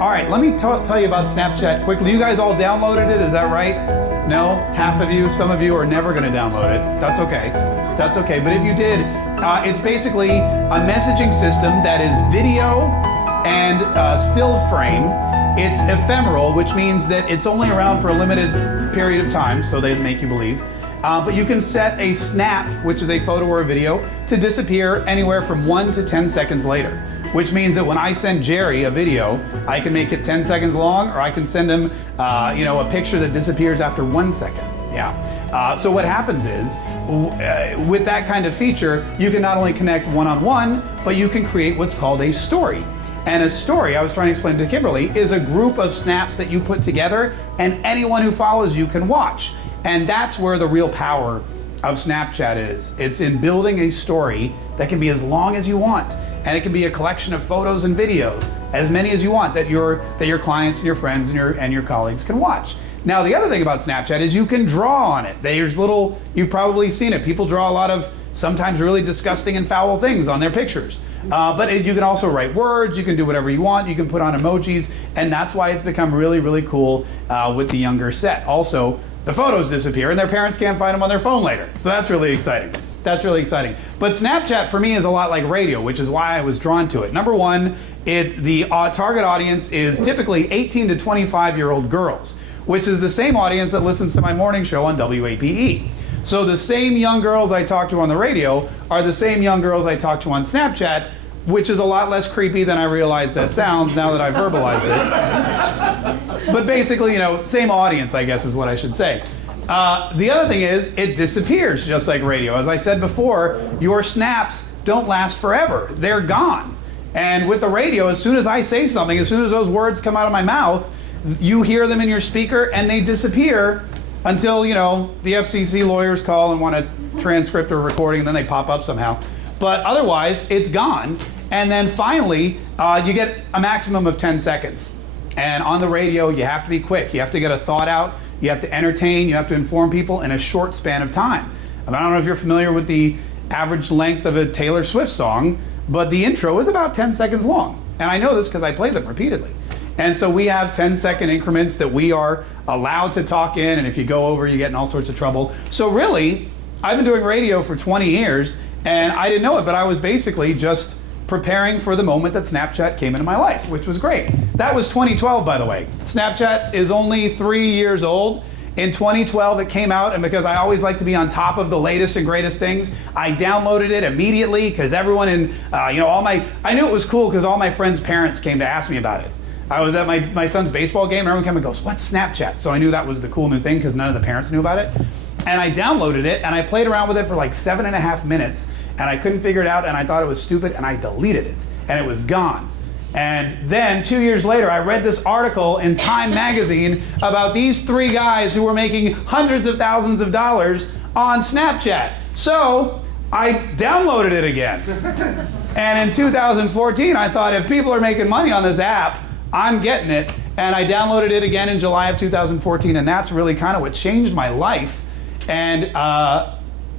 All right, let me tell you about Snapchat quickly. You guys all downloaded it, is that right? No? Half of you, some of you are never gonna download it. That's okay. That's okay, but if you did, it's basically a messaging system that is video and still frame. It's ephemeral, which means that it's only around for a limited period of time, so they make you believe. But you can set a snap, which is a photo or a video, to disappear anywhere from 1 to 10 seconds later. Which means that when I send Jerry a video, I can make it 10 seconds long, or I can send him a picture that disappears after 1 second. Yeah. So what happens is, with that kind of feature, you can not only connect one-on-one, but you can create what's called a story. And a story, I was trying to explain to Kimberly, is a group of snaps that you put together and anyone who follows you can watch. And that's where the real power of Snapchat is. It's in building a story that can be as long as you want. And it can be a collection of photos and videos, as many as you want, that your clients and your friends and your colleagues can watch. Now, the other thing about Snapchat is you can draw on it. You've probably seen it. People draw a lot of sometimes really disgusting and foul things on their pictures. But you can also write words, you can do whatever you want, you can put on emojis, and that's why it's become really, really cool with the younger set. Also, the photos disappear and their parents can't find them on their phone later. So that's really exciting. That's really exciting. But Snapchat for me is a lot like radio, which is why I was drawn to it. Number one, the target audience is typically 18 to 25-year-old girls, which is the same audience that listens to my morning show on WAPE. So the same young girls I talk to on the radio are the same young girls I talk to on Snapchat, which is a lot less creepy than I realize that sounds now that I've verbalized it. But basically, same audience, I guess is what I should say. The other thing is, it disappears just like radio. As I said before, your snaps don't last forever. They're gone. And with the radio, as soon as I say something, as soon as those words come out of my mouth, you hear them in your speaker and they disappear until, the FCC lawyers call and want a transcript or recording, and then they pop up somehow. But otherwise, it's gone. And then finally, you get a maximum of 10 seconds. And on the radio, you have to be quick. You have to get a thought out. You have to entertain, you have to inform people in a short span of time. I don't know if you're familiar with the average length of a Taylor Swift song, but the intro is about 10 seconds long. And I know this because I play them repeatedly. And so we have 10-second increments that we are allowed to talk in, and if you go over, you get in all sorts of trouble. So really, I've been doing radio for 20 years, and I didn't know it, but I was basically just preparing for the moment that Snapchat came into my life, which was great. That was 2012, by the way. Snapchat is only 3 years old. In 2012, it came out, and because I always like to be on top of the latest and greatest things, I downloaded it immediately because everyone I knew it was cool because all my friends' parents came to ask me about it. I was at my son's baseball game, and everyone came and goes, "What's Snapchat?" So I knew that was the cool new thing because none of the parents knew about it. And I downloaded it, and I played around with it for like 7.5 minutes, and I couldn't figure it out, and I thought it was stupid, and I deleted it, and it was gone. And then 2 years later, I read this article in Time magazine about these 3 guys who were making hundreds of thousands of dollars on Snapchat. So I downloaded it again. And in 2014, I thought, if people are making money on this app, I'm getting it. And I downloaded it again in July of 2014, and that's really kind of what changed my life. And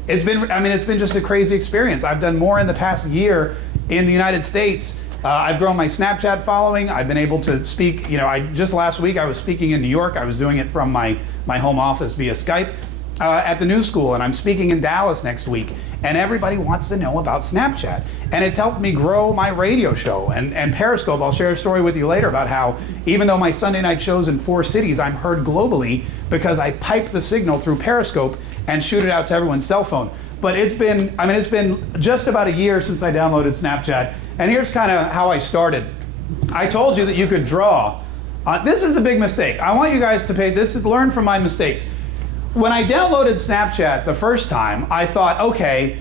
it's been just a crazy experience. I've done more in the past year in the United States. I've grown my Snapchat following. I've been able to speak, just last week I was speaking in New York. I was doing it from my home office via Skype at the New School, and I'm speaking in Dallas next week. And everybody wants to know about Snapchat. And it's helped me grow my radio show. And Periscope, I'll share a story with you later about how even though my Sunday night show's in 4 cities, I'm heard globally because I pipe the signal through Periscope and shoot it out to everyone's cell phone. But it's been just about a year since I downloaded Snapchat. And here's kind of how I started. I told you that you could draw. This is a big mistake. I want you guys to learn from my mistakes. When I downloaded Snapchat the first time, I thought, okay,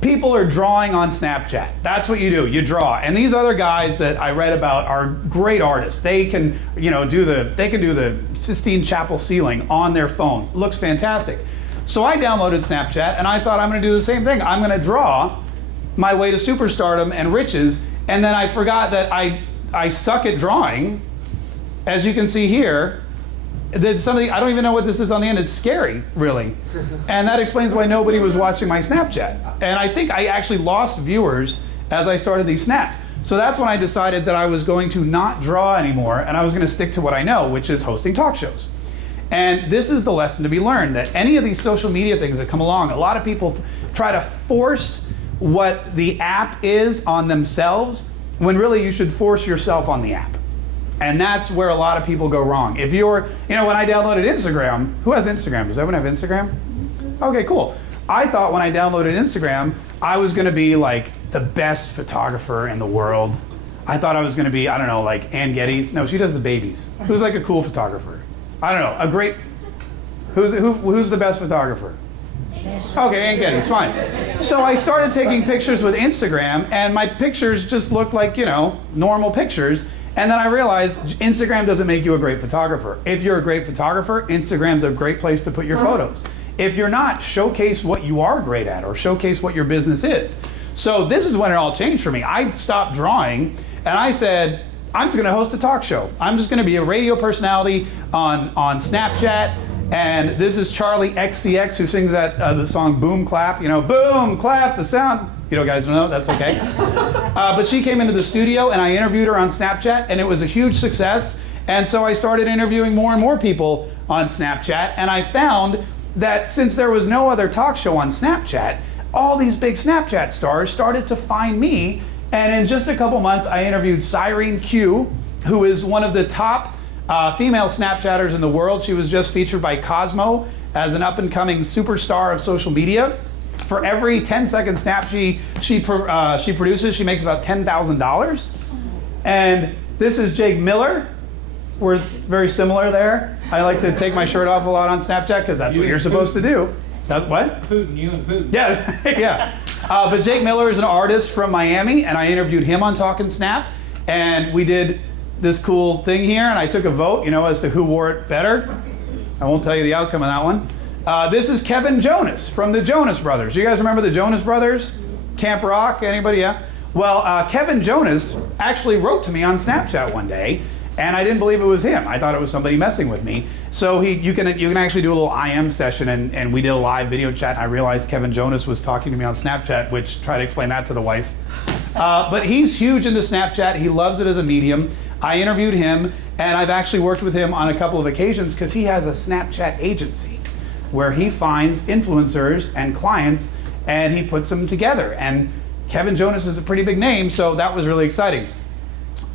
people are drawing on Snapchat. That's what you do, you draw. And these other guys that I read about are great artists. They can, do the Sistine Chapel ceiling on their phones. It looks fantastic. So I downloaded Snapchat and I thought I'm gonna do the same thing. I'm gonna draw my way to superstardom and riches, and then I forgot that I suck at drawing. As you can see here, I don't even know what this is on the end. It's scary, really. And that explains why nobody was watching my Snapchat. And I think I actually lost viewers as I started these snaps. So that's when I decided that I was going to not draw anymore and I was going to stick to what I know, which is hosting talk shows. And this is the lesson to be learned, that any of these social media things that come along, a lot of people try to force what the app is on themselves, when really you should force yourself on the app. And that's where a lot of people go wrong. If you're, when I downloaded Instagram, who has Instagram? Does everyone have Instagram? Okay, cool. I thought when I downloaded Instagram, I was gonna be like the best photographer in the world. I thought I was gonna be, I don't know, like Ann Geddes. No, she does the babies. Who's like a cool photographer? I don't know, a great, who's the best photographer? Okay, Ann Geddes, fine. So I started taking pictures with Instagram and my pictures just looked like, normal pictures. And then I realized Instagram doesn't make you a great photographer. If you're a great photographer, Instagram's a great place to put your photos. If you're not, showcase what you are great at or showcase what your business is. So this is when it all changed for me. I stopped drawing and I said, I'm just gonna host a talk show. I'm just gonna be a radio personality on Snapchat. And this is Charlie XCX who sings the song Boom Clap, boom, clap, the sound. You guys don't know, that's okay. But she came into the studio and I interviewed her on Snapchat and it was a huge success. And so I started interviewing more and more people on Snapchat and I found that since there was no other talk show on Snapchat, all these big Snapchat stars started to find me. And in just a couple months, I interviewed Cyrene Q, who is one of the top female Snapchatters in the world. She was just featured by Cosmo as an up-and-coming superstar of social media. For every 10-second snap she produces, she makes about $10,000. And this is Jake Miller. We're very similar there. I like to take my shirt off a lot on Snapchat because that's what you're supposed to do. That's what? Putin, you and Putin. Yeah, yeah. But Jake Miller is an artist from Miami, and I interviewed him on Talkin' Snap, and we did this cool thing here, and I took a vote, as to who wore it better. I won't tell you the outcome of that one. This is Kevin Jonas from the Jonas Brothers. Do you guys remember the Jonas Brothers? Camp Rock, anybody? Yeah? Well, Kevin Jonas actually wrote to me on Snapchat one day, and I didn't believe it was him. I thought it was somebody messing with me. So you can actually do a little IM session, and we did a live video chat, and I realized Kevin Jonas was talking to me on Snapchat, which try to explain that to the wife. But he's huge into Snapchat. He loves it as a medium. I interviewed him, and I've actually worked with him on a couple of occasions because he has a Snapchat agency where he finds influencers and clients and he puts them together. And Kevin Jonas is a pretty big name, so that was really exciting.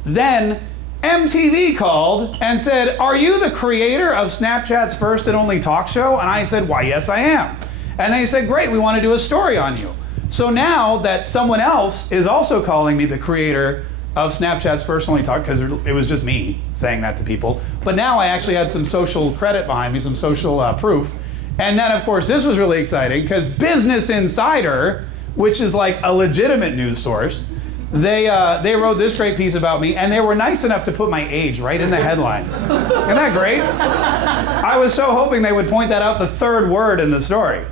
Then MTV called and said, "Are you the creator of Snapchat's first and only talk show?" And I said, "Why, yes, I am." And they said, "Great, we want to do a story on you." So now that someone else is also calling me the creator of Snapchat's first and only talk, because it was just me saying that to people, but now I actually had some social credit behind me, some social proof. And then, of course, this was really exciting because Business Insider, which is like a legitimate news source, they wrote this great piece about me, and they were nice enough to put my age right in the headline. Isn't that great? I was so hoping they would point that out the third word in the story.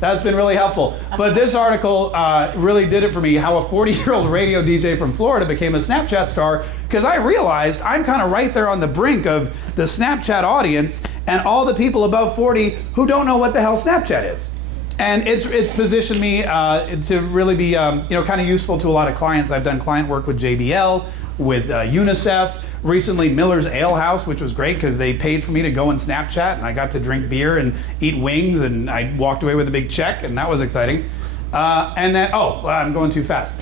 That's been really helpful. But this article really did it for me, how a 40-year-old radio DJ from Florida became a Snapchat star, because I realized I'm kind of right there on the brink of the Snapchat audience and all the people above 40 who don't know what the hell Snapchat is. And it's positioned me to really be kind of useful to a lot of clients. I've done client work with JBL, with UNICEF, recently Miller's Ale House, which was great because they paid for me to go and Snapchat, and I got to drink beer and eat wings, and I walked away with a big check, and that was exciting. And then, I'm going too fast.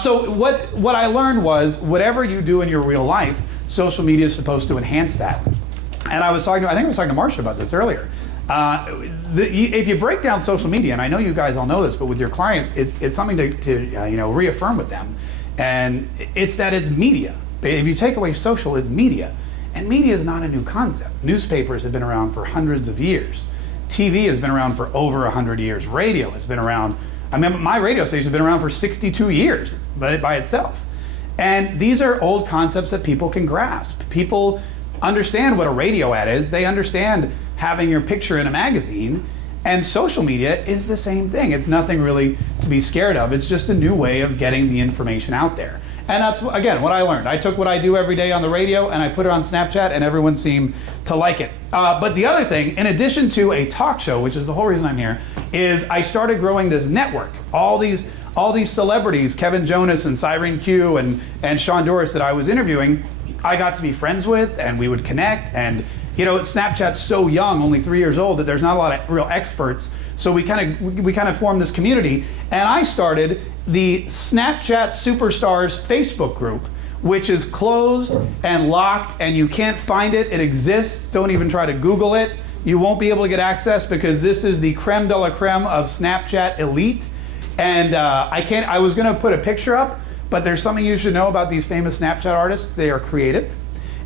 So what I learned was, whatever you do in your real life, social media is supposed to enhance that. And I think I was talking to Marsha about this earlier. If you break down social media, and I know you guys all know this, but with your clients, it's something to reaffirm with them, and it's that it's media. If you take away social, it's media. And media is not a new concept. Newspapers have been around for hundreds of years. TV has been around for over 100 years. Radio has been around, my radio station has been around for 62 years by itself. And these are old concepts that people can grasp. People understand what a radio ad is. They understand having your picture in a magazine. And social media is the same thing. It's nothing really to be scared of. It's just a new way of getting the information out there. And that's, again, what I learned. I took what I do every day on the radio and I put it on Snapchat, and everyone seemed to like it. But the other thing, in addition to a talk show, which is the whole reason I'm here, is I started growing this network. All these all these celebrities, Kevin Jonas and Cyrene Q and Sean Doris that I was interviewing, I got to be friends with, and we would connect. And you know, Snapchat's so young, only 3 years old, that there's not a lot of real experts. So we kind of formed this community, and I started the Snapchat Superstars Facebook group, which is closed and locked, and you can't find it. It exists. Don't even try to Google it. You won't be able to get access because this is the creme de la creme of Snapchat elite. And I was going to put a picture up, but there's something you should know about these famous Snapchat artists. They are creative,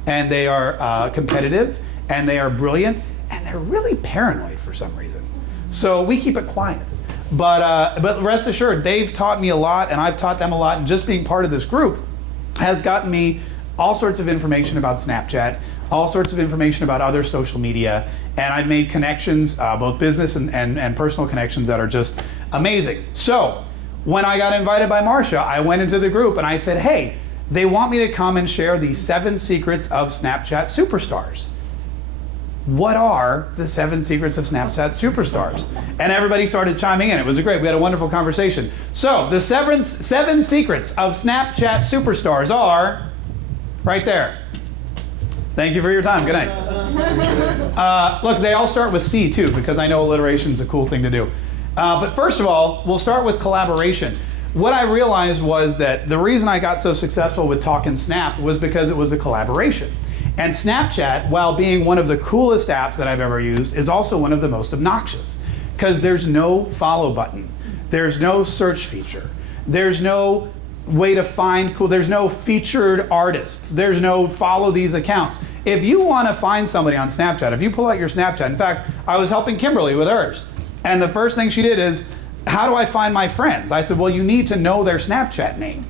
and they are competitive, and they are brilliant, and they're really paranoid for some reason. So we keep it quiet. But rest assured, they've taught me a lot, and I've taught them a lot, and just being part of this group has gotten me all sorts of information about Snapchat, all sorts of information about other social media, and I've made connections, both business and personal connections that are just amazing. So when I got invited by Marsha, I went into the group and I said, hey, they want me to come and share the 7 secrets of Snapchat superstars. What are the 7 secrets of Snapchat superstars? And everybody started chiming in. It was great. We had a wonderful conversation. So the 7 secrets of Snapchat superstars are right there. Thank you for your time. Good night. Look, they all start with C too, because I know alliteration is a cool thing to do. But first of all, we'll start with collaboration. What I realized was that the reason I got so successful with Talkin' Snap was because it was a collaboration. And Snapchat, while being one of the coolest apps that I've ever used, is also one of the most obnoxious, because there's no follow button. There's no search feature. There's no way to find cool. There's no featured artists. There's no follow these accounts. If you want to find somebody on Snapchat, if you pull out your Snapchat, in fact, I was helping Kimberly with hers, and the first thing she did is, how do I find my friends? I said, well, you need to know their Snapchat name,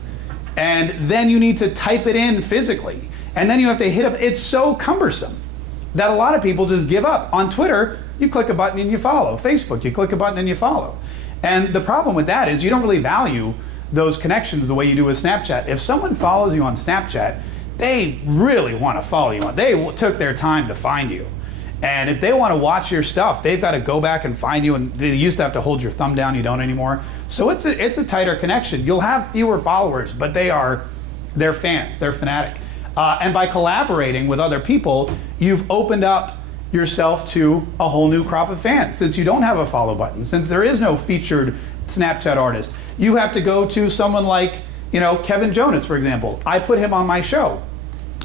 and then you need to type it in physically. And then you have to hit up. It's so cumbersome that a lot of people just give up. On Twitter, you click a button and you follow. Facebook, you click a button and you follow. And the problem with that is you don't really value those connections the way you do with Snapchat. If someone follows you on Snapchat, they really want to follow you. They took their time to find you. And if they want to watch your stuff, they've got to go back and find you. And they used to have to hold your thumb down. You don't anymore. So it's a tighter connection. You'll have fewer followers, but they're fans. They're fanatic. And by collaborating with other people, you've opened up yourself to a whole new crop of fans. Since you don't have a follow button, since there is no featured Snapchat artist, you have to go to someone like, Kevin Jonas, for example. I put him on my show.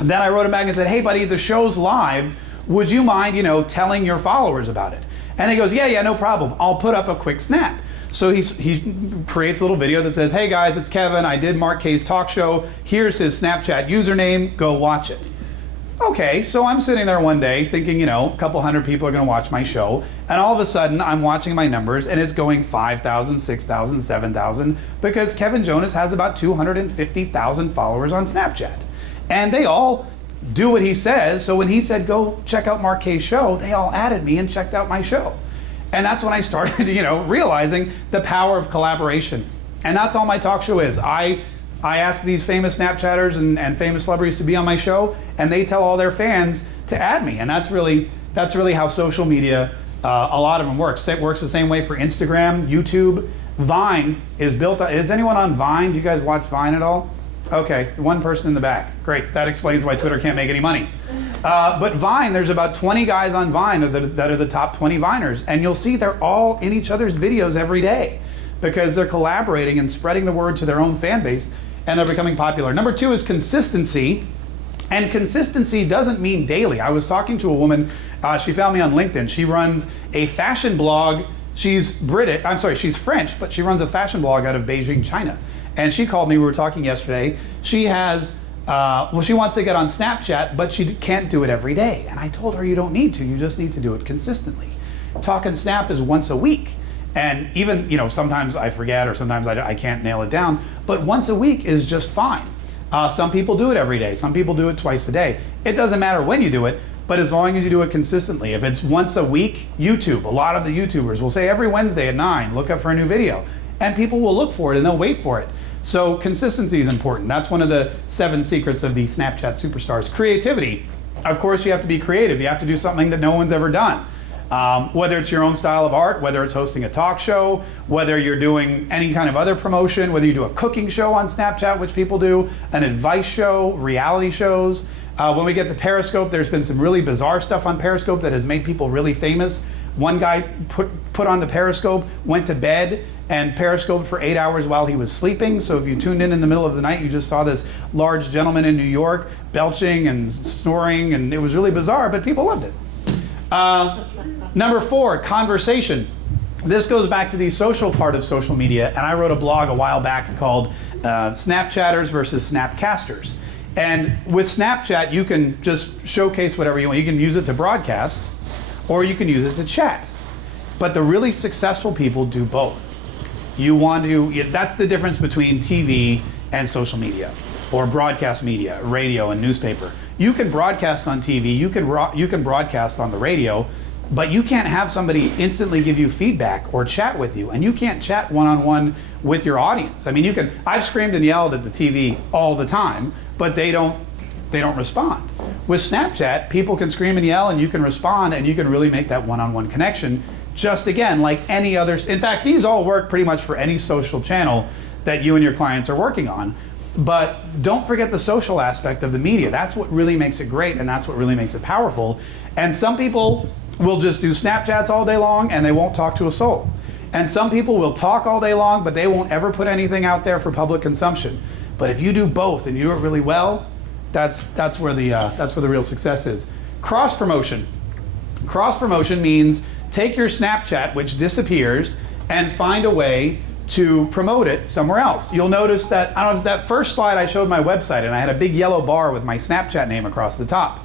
And then I wrote him back and said, hey, buddy, the show's live. Would you mind, telling your followers about it? And he goes, yeah, no problem. I'll put up a quick snap. So he creates a little video that says, hey guys, it's Kevin. I did Mark Kay's talk show. Here's his Snapchat username. Go watch it. Okay, so I'm sitting there one day thinking, a couple hundred people are going to watch my show. And all of a sudden, I'm watching my numbers and it's going 5,000, 6,000, 7,000 because Kevin Jonas has about 250,000 followers on Snapchat. And they all do what he says. So when he said, go check out Mark Kay's show, they all added me and checked out my show. And that's when I started, realizing the power of collaboration. And that's all my talk show is. I ask these famous Snapchatters and famous celebrities to be on my show, and they tell all their fans to add me. And that's really how social media, a lot of them works. It works the same way for Instagram, YouTube. Vine is built on. Is anyone on Vine? Do you guys watch Vine at all? Okay, one person in the back. Great, that explains why Twitter can't make any money. But Vine, there's about 20 guys on Vine that are the top 20 Viners, and you'll see they're all in each other's videos every day because they're collaborating and spreading the word to their own fan base, and they're becoming popular. Number 2 is consistency, and consistency doesn't mean daily. I was talking to a woman, she found me on LinkedIn. She runs a fashion blog. She's French, but she runs a fashion blog out of Beijing, China. And she called me, we were talking yesterday. She has, she wants to get on Snapchat, but she can't do it every day. And I told her, you don't need to, you just need to do it consistently. Talkin' Snap is once a week. And even, sometimes I forget or sometimes I can't nail it down, but once a week is just fine. Some people do it every day. Some people do it twice a day. It doesn't matter when you do it, but as long as you do it consistently. If it's once a week, YouTube, a lot of the YouTubers will say every Wednesday at 9, look up for a new video. And people will look for it and they'll wait for it. So consistency is important. That's one of the 7 secrets of the Snapchat superstars. Creativity. Of course, you have to be creative. You have to do something that no one's ever done. Whether it's your own style of art, whether it's hosting a talk show, whether you're doing any kind of other promotion, whether you do a cooking show on Snapchat, which people do, an advice show, reality shows. When we get to Periscope, there's been some really bizarre stuff on Periscope that has made people really famous. One guy put on the Periscope, went to bed, and periscoped for 8 hours while he was sleeping. So if you tuned in the middle of the night, you just saw this large gentleman in New York belching and snoring, and it was really bizarre, but people loved it. Number 4, conversation. This goes back to the social part of social media, and I wrote a blog a while back called Snapchatters versus Snapcasters. And with Snapchat, you can just showcase whatever you want. You can use it to broadcast, or you can use it to chat. But the really successful people do both. That's the difference between TV and social media, or broadcast media, radio and newspaper. You can broadcast on TV, you can broadcast on the radio, but you can't have somebody instantly give you feedback or chat with you, and you can't chat one-on-one with your audience. I mean, I've screamed and yelled at the TV all the time, but they don't respond. With Snapchat, people can scream and yell, and you can respond, and you can really make that one-on-one connection. Just again, like any other. In fact, these all work pretty much for any social channel that you and your clients are working on. But don't forget the social aspect of the media. That's what really makes it great, and that's what really makes it powerful. And some people will just do Snapchats all day long, and they won't talk to a soul. And some people will talk all day long, but they won't ever put anything out there for public consumption. But if you do both and you do it really well, that's where the real success is. Cross promotion. Cross promotion means take your Snapchat, which disappears, and find a way to promote it somewhere else. You'll notice that, I don't know if that first slide I showed my website, and I had a big yellow bar with my Snapchat name across the top.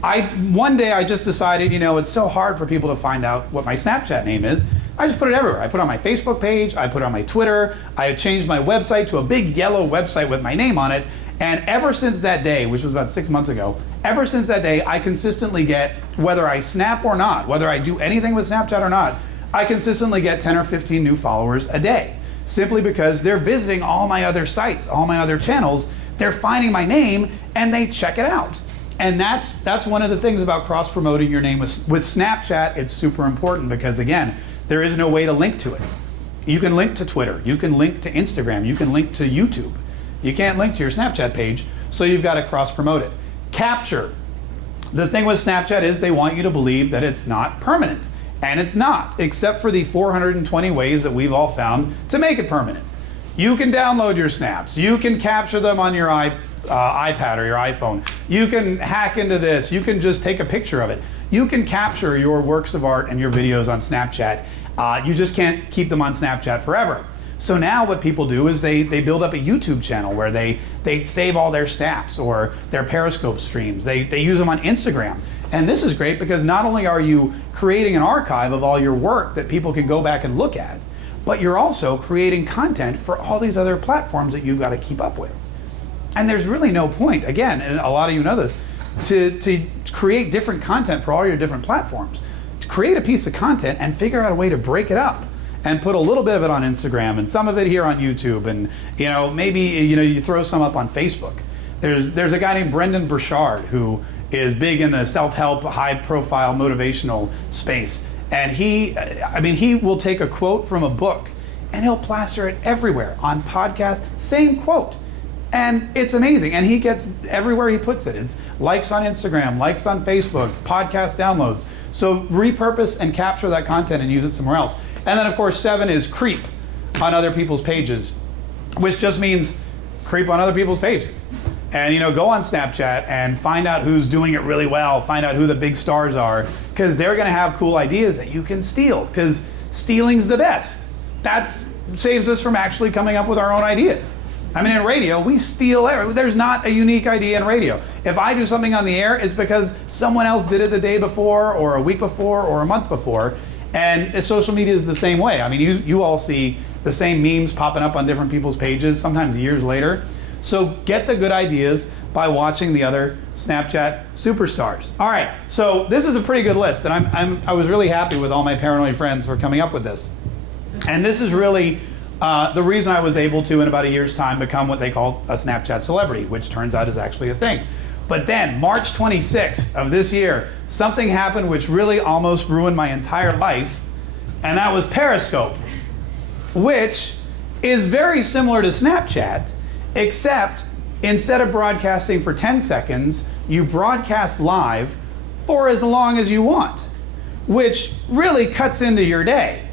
One day I just decided, it's so hard for people to find out what my Snapchat name is. I just put it everywhere. I put it on my Facebook page, I put it on my Twitter, I changed my website to a big yellow website with my name on it, and ever since that day, which was about 6 months ago, ever since that day, I consistently get, whether I snap or not, whether I do anything with Snapchat or not, I consistently get 10 or 15 new followers a day, simply because they're visiting all my other sites, all my other channels, they're finding my name, and they check it out. And that's one of the things about cross-promoting your name. With Snapchat, it's super important because, again, there is no way to link to it. You can link to Twitter, you can link to Instagram, you can link to YouTube. You can't link to your Snapchat page, so you've got to cross-promote it. Capture. The thing with Snapchat is they want you to believe that it's not permanent. And it's not, except for the 420 ways that we've all found to make it permanent. You can download your snaps. You can capture them on your iPad or your iPhone. You can hack into this. You can just take a picture of it. You can capture your works of art and your videos on Snapchat. You just can't keep them on Snapchat forever. So now what people do is they build up a YouTube channel where they save all their snaps or their Periscope streams. They use them on Instagram. And this is great because not only are you creating an archive of all your work that people can go back and look at, but you're also creating content for all these other platforms that you've got to keep up with. And there's really no point, again, and a lot of you know this, to create different content for all your different platforms. To create a piece of content and figure out a way to break it up and put a little bit of it on Instagram and some of it here on YouTube, and maybe you throw some up on Facebook. There's a guy named Brendan Burchard who is big in the self-help, high-profile, motivational space, and he will take a quote from a book and he'll plaster it everywhere on podcasts, same quote. And it's amazing, and he gets everywhere he puts it. It's likes on Instagram, likes on Facebook, podcast downloads. So repurpose and capture that content and use it somewhere else. And then of course 7 is creep on other people's pages, which just means creep on other people's pages. And go on Snapchat and find out who's doing it really well, find out who the big stars are, because they're gonna have cool ideas that you can steal, because stealing's the best. That saves us from actually coming up with our own ideas. I mean, in radio, we steal there's not a unique idea in radio. If I do something on the air, it's because someone else did it the day before, or a week before, or a month before. And social media is the same way. I mean, you all see the same memes popping up on different people's pages, sometimes years later. So get the good ideas by watching the other Snapchat superstars. All right, so this is a pretty good list, and I was really happy with all my Paranoid friends for coming up with this. And this is really the reason I was able to, in about a year's time, become what they call a Snapchat celebrity, which turns out is actually a thing. But then, March 26th of this year, something happened which really almost ruined my entire life, and that was Periscope, which is very similar to Snapchat, except instead of broadcasting for 10 seconds, you broadcast live for as long as you want, which really cuts into your day.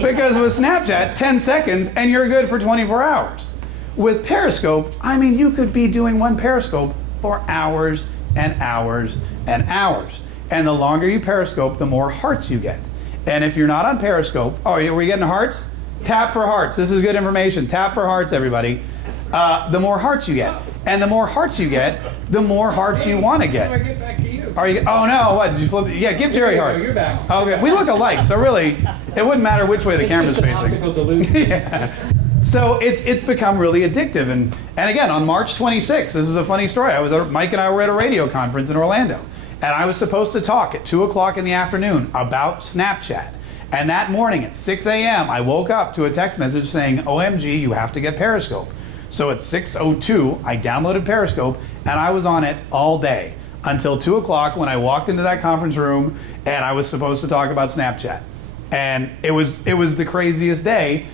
Because with Snapchat, 10 seconds and you're good for 24 hours. With Periscope, I mean, you could be doing one Periscope for hours and hours and hours. And the longer you Periscope, the more hearts you get. And if you're not on Periscope, oh, are we getting hearts? Tap for hearts. This is good information. Tap for hearts, everybody. The more hearts you get. And the more hearts you get, the more hearts you want to get. How do I get back to you? Are you? Oh no! What did you flip? Yeah, give Jerry hearts. You're back. Okay, we look alike, so really, it wouldn't matter which way the camera's It's just an facing. optical delusion. Yeah. So it's become really addictive, and again on March 26th, this is a funny story. Mike and I were at a radio conference in Orlando, and I was supposed to talk at 2 o'clock in the afternoon about Snapchat. And that morning at 6 a.m., I woke up to a text message saying, "OMG, you have to get Periscope." So at 6:02, I downloaded Periscope, and I was on it all day until 2 o'clock when I walked into that conference room and I was supposed to talk about Snapchat. And it was the craziest day.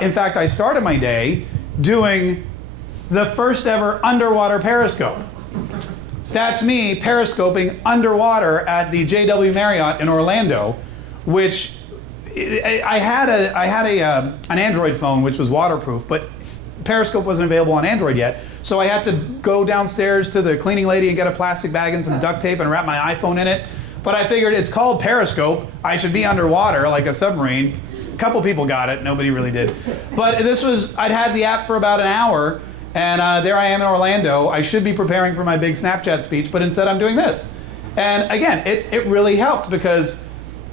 In fact, I started my day doing the first ever underwater Periscope. That's me periscoping underwater at the JW Marriott in Orlando, which I had an Android phone which was waterproof, but Periscope wasn't available on Android yet, so I had to go downstairs to the cleaning lady and get a plastic bag and some duct tape and wrap my iPhone in it. But I figured it's called Periscope, I should be underwater like a submarine. A couple people got it, nobody really did. But I'd had the app for about an hour, and there I am in Orlando. I should be preparing for my big Snapchat speech, but instead I'm doing this. And again, it really helped because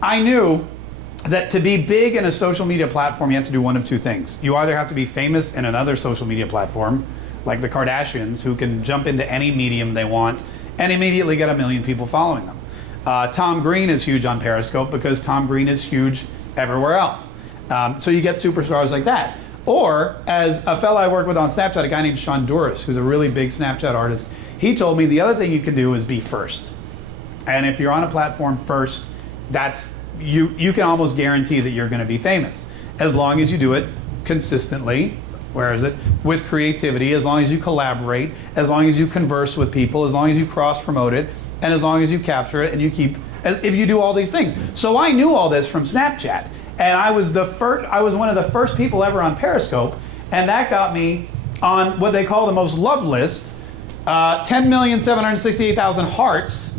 I knew that to be big in a social media platform, you have to do one of two things. You either have to be famous in another social media platform, like the Kardashians, who can jump into any medium they want and immediately get 1 million people following them. Tom Green is huge on Periscope because Tom Green is huge everywhere else. So you get superstars like that. Or, as a fella I work with on Snapchat, a guy named Sean Duras, who's a really big Snapchat artist, he told me the other thing you can do is be first. And if you're on a platform first, you can almost guarantee that you're going to be famous, as long as you do it consistently, with creativity, as long as you collaborate, as long as you converse with people, as long as you cross-promote it, and as long as you capture it and if you do all these things. So I knew all this from Snapchat, and I was one of the first people ever on Periscope, and that got me on what they call the most loved list, 10,768,000 hearts.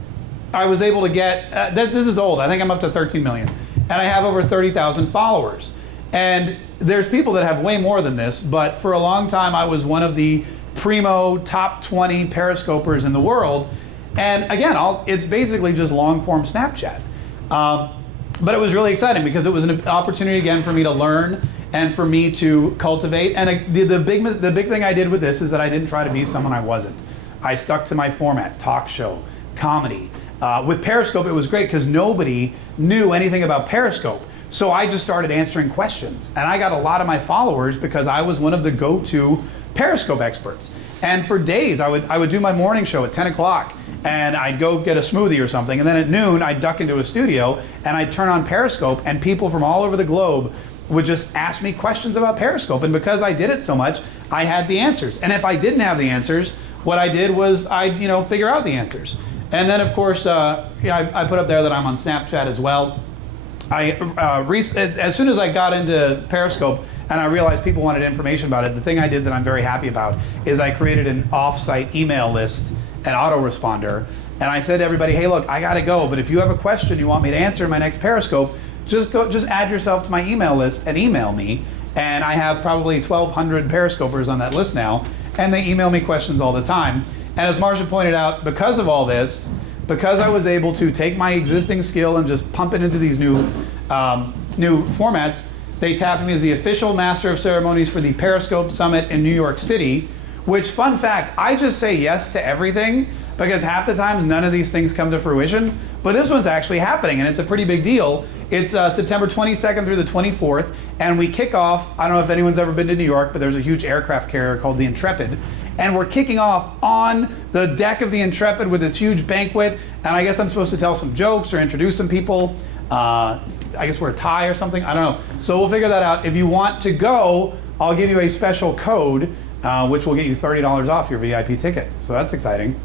I was able to get, this is old, I think I'm up to 13 million. And I have over 30,000 followers. And there's people that have way more than this, but for a long time I was one of the primo top 20 Periscopers in the world. And again, it's basically just long form Snapchat. But it was really exciting because it was an opportunity again for me to learn and for me to cultivate. And the big thing I did with this is that I didn't try to be someone I wasn't. I stuck to my format, talk show, comedy. With Periscope, it was great because nobody knew anything about Periscope. So I just started answering questions. And I got a lot of my followers because I was one of the go-to Periscope experts. And for days, I would do my morning show at 10 o'clock. And I'd go get a smoothie or something. And then at noon, I'd duck into a studio and I'd turn on Periscope. And people from all over the globe would just ask me questions about Periscope. And because I did it so much, I had the answers. And if I didn't have the answers, what I did was I'd figure out the answers. And then, of course, I put up there that I'm on Snapchat as well. As soon as I got into Periscope and I realized people wanted information about it, the thing I did that I'm very happy about is I created an off-site email list, an autoresponder, and I said to everybody, hey, look, I got to go, but if you have a question you want me to answer in my next Periscope, just add yourself to my email list and email me. And I have probably 1,200 Periscopers on that list now, and they email me questions all the time. And as Marsha pointed out, because of all this, because I was able to take my existing skill and just pump it into these new formats, they tapped me as the official master of ceremonies for the Periscope Summit in New York City, which, fun fact, I just say yes to everything. because half the times none of these things come to fruition. But this one's actually happening, and it's a pretty big deal. It's September 22nd through the 24th, and we kick off, I don't know if anyone's ever been to New York, but there's a huge aircraft carrier called the Intrepid. And we're kicking off on the deck of the Intrepid with this huge banquet. And I guess I'm supposed to tell some jokes or introduce some people. I guess wear a tie or something. I don't know. So we'll figure that out. If you want to go, I'll give you a special code, which will get you $30 off your VIP ticket. So that's exciting.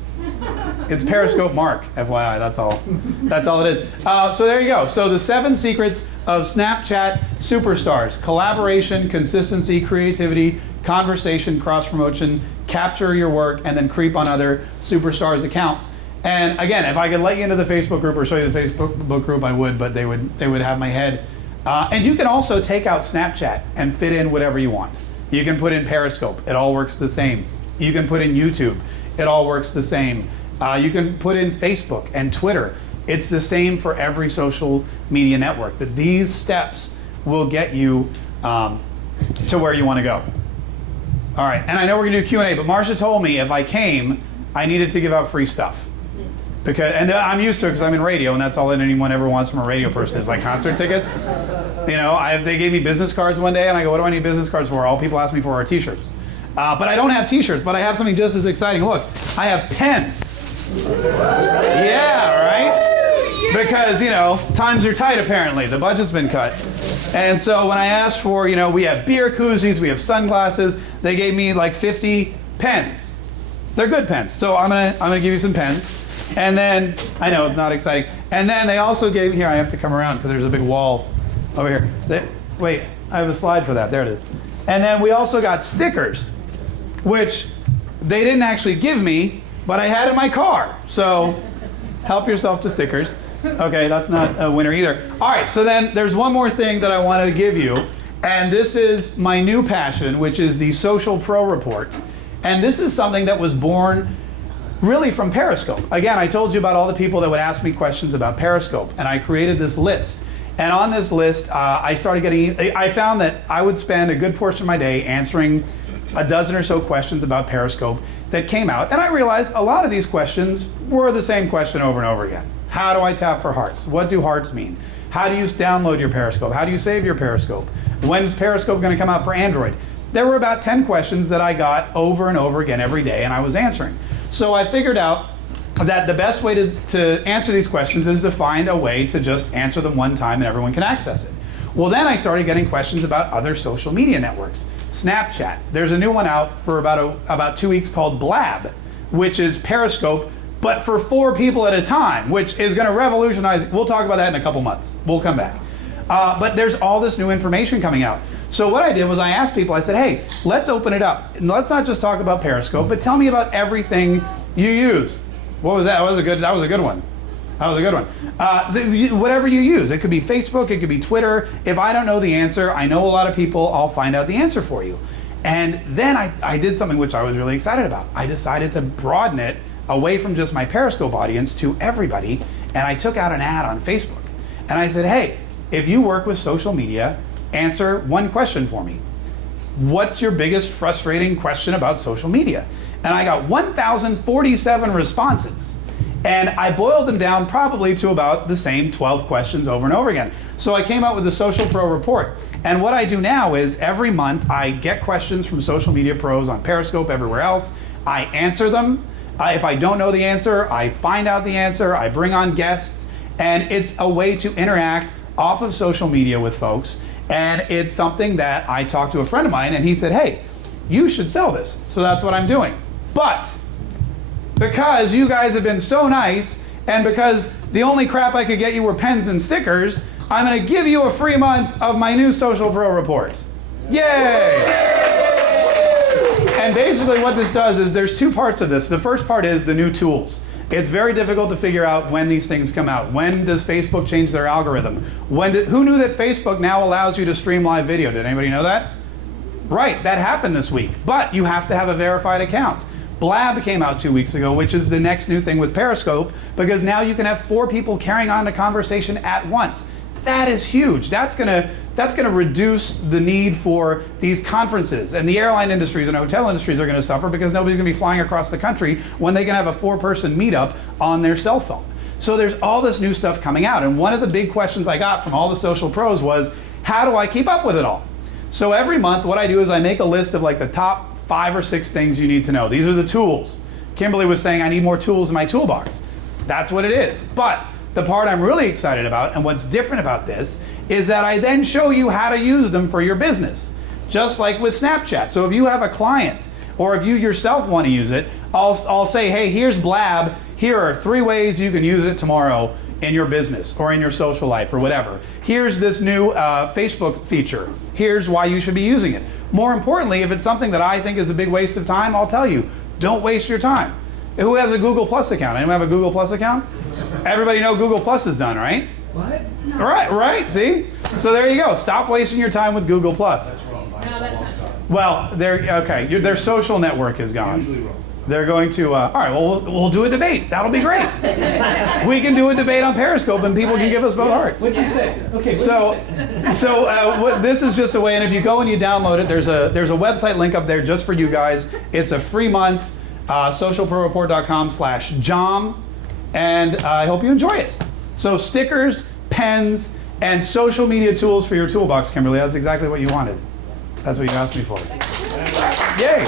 It's Periscope Mark, FYI, that's all. That's all it is. So there you go. So the 7 secrets of Snapchat superstars: collaboration, consistency, creativity, conversation, cross-promotion, capture your work, and then creep on other superstars' accounts. And again, if I could let you into the Facebook group or show you the Facebook group, I would, but they would have my head. And you can also take out Snapchat and fit in whatever you want. You can put in Periscope, it all works the same. You can put in YouTube, it all works the same. You can put in Facebook and Twitter. It's the same for every social media network. That these steps will get you to where you want to go. All right, and I know we're gonna do Q&A, but Marsha told me if I came, I needed to give out free stuff. And I'm used to it because I'm in radio, and that's all that anyone ever wants from a radio person is like concert tickets. You know, they gave me business cards one day, and I go, what do I need business cards for? All people ask me for are t-shirts. But I don't have t-shirts, but I have something just as exciting. Look, I have pens. Yeah, right? Because, you know, times are tight apparently. The budget's been cut. And so when I asked for, you know, we have beer koozies, we have sunglasses, they gave me like 50 pens. They're good pens. So I'm gonna give you some pens. And then, I know it's not exciting. And then they also gave, here I have to come around because there's a big wall over here. Wait, I have a slide for that, there it is. And then we also got stickers, which they didn't actually give me, but I had in my car. So help yourself to stickers. Okay, that's not a winner either. All right, so then there's one more thing that I wanted to give you, and this is my new passion, which is the Social Pro Report. And this is something that was born really from Periscope. Again, I told you about all the people that would ask me questions about Periscope, and I created this list. And on this list, I found that I would spend a good portion of my day answering a dozen or so questions about Periscope that came out, and I realized a lot of these questions were the same question over and over again. How do I tap for hearts? What do hearts mean? How do you download your Periscope? How do you save your Periscope? When's Periscope going to come out for Android? There were about 10 questions that I got over and over again every day, and I was answering. So I figured out that the best way to answer these questions is to find a way to just answer them one time and everyone can access it. Well, then I started getting questions about other social media networks. Snapchat. There's a new one out for about 2 weeks called Blab, which is Periscope, but for 4 people at a time, which is going to revolutionize. We'll talk about that in a couple months. We'll come back. But there's all this new information coming out. So what I did was I asked people, I said, hey, let's open it up. And let's not just talk about Periscope, but tell me about everything you use. What was that? That was a good one. That was a good one. So whatever you use. It could be Facebook, it could be Twitter. If I don't know the answer, I know a lot of people, I'll find out the answer for you. And then I did something which I was really excited about. I decided to broaden it away from just my Periscope audience to everybody, and I took out an ad on Facebook. And I said, hey, if you work with social media, answer one question for me. What's your biggest frustrating question about social media? And I got 1,047 responses. And I boiled them down probably to about the same 12 questions over and over again. So I came out with the Social Pro Report. And what I do now is every month I get questions from social media pros on Periscope, everywhere else. I answer them. If I don't know the answer, I find out the answer. I bring on guests. And it's a way to interact off of social media with folks. And it's something that I talked to a friend of mine and he said, hey, you should sell this. So that's what I'm doing. But because you guys have been so nice and because the only crap I could get you were pens and stickers, I'm going to give you a free month of my new Social Pro Report. Yay! And basically what this does is there's 2 parts of this. The first part is the new tools. It's very difficult to figure out when these things come out. When does Facebook change their algorithm? Who knew that Facebook now allows you to stream live video? Did anybody know that? Right, that happened this week. But you have to have a verified account. Blab came out 2 weeks ago, which is the next new thing with Periscope, because now you can have 4 people carrying on a conversation at once. That is huge. That's gonna reduce the need for these conferences, and the airline industries and hotel industries are going to suffer because nobody's going to be flying across the country when they can have a 4-person meetup on their cell phone. So there's all this new stuff coming out, and one of the big questions I got from all the social pros was, how do I keep up with it all? So every month what I do is I make a list of like the top 5 or 6 things you need to know. These are the tools. Kimberly was saying I need more tools in my toolbox. That's what it is. But the part I'm really excited about, and what's different about this, is that I then show you how to use them for your business. Just like with Snapchat. So if you have a client, or if you yourself want to use it, I'll say, hey, here's Blab. Here are 3 ways you can use it tomorrow in your business, or in your social life, or whatever. Here's this new Facebook feature. Here's why you should be using it. More importantly, if it's something that I think is a big waste of time, I'll tell you, don't waste your time. Who has a Google Plus account? Anyone have a Google Plus account? Everybody know Google Plus is done, right? What? No. Right, see? So there you go. Stop wasting your time with Google Plus. No, that's not true. Well, their social network is gone. They're going to, all right, well, we'll do a debate. That'll be great. We can do a debate on Periscope and people can give us both hearts. What'd you say? Okay. This is just a way, and if you go and you download it, there's a website link up there just for you guys. It's a free month, socialproreport.com/JOM, and I hope you enjoy it. So stickers, pens, and social media tools for your toolbox, Kimberly. That's exactly what you wanted. That's what you asked me for. Yay.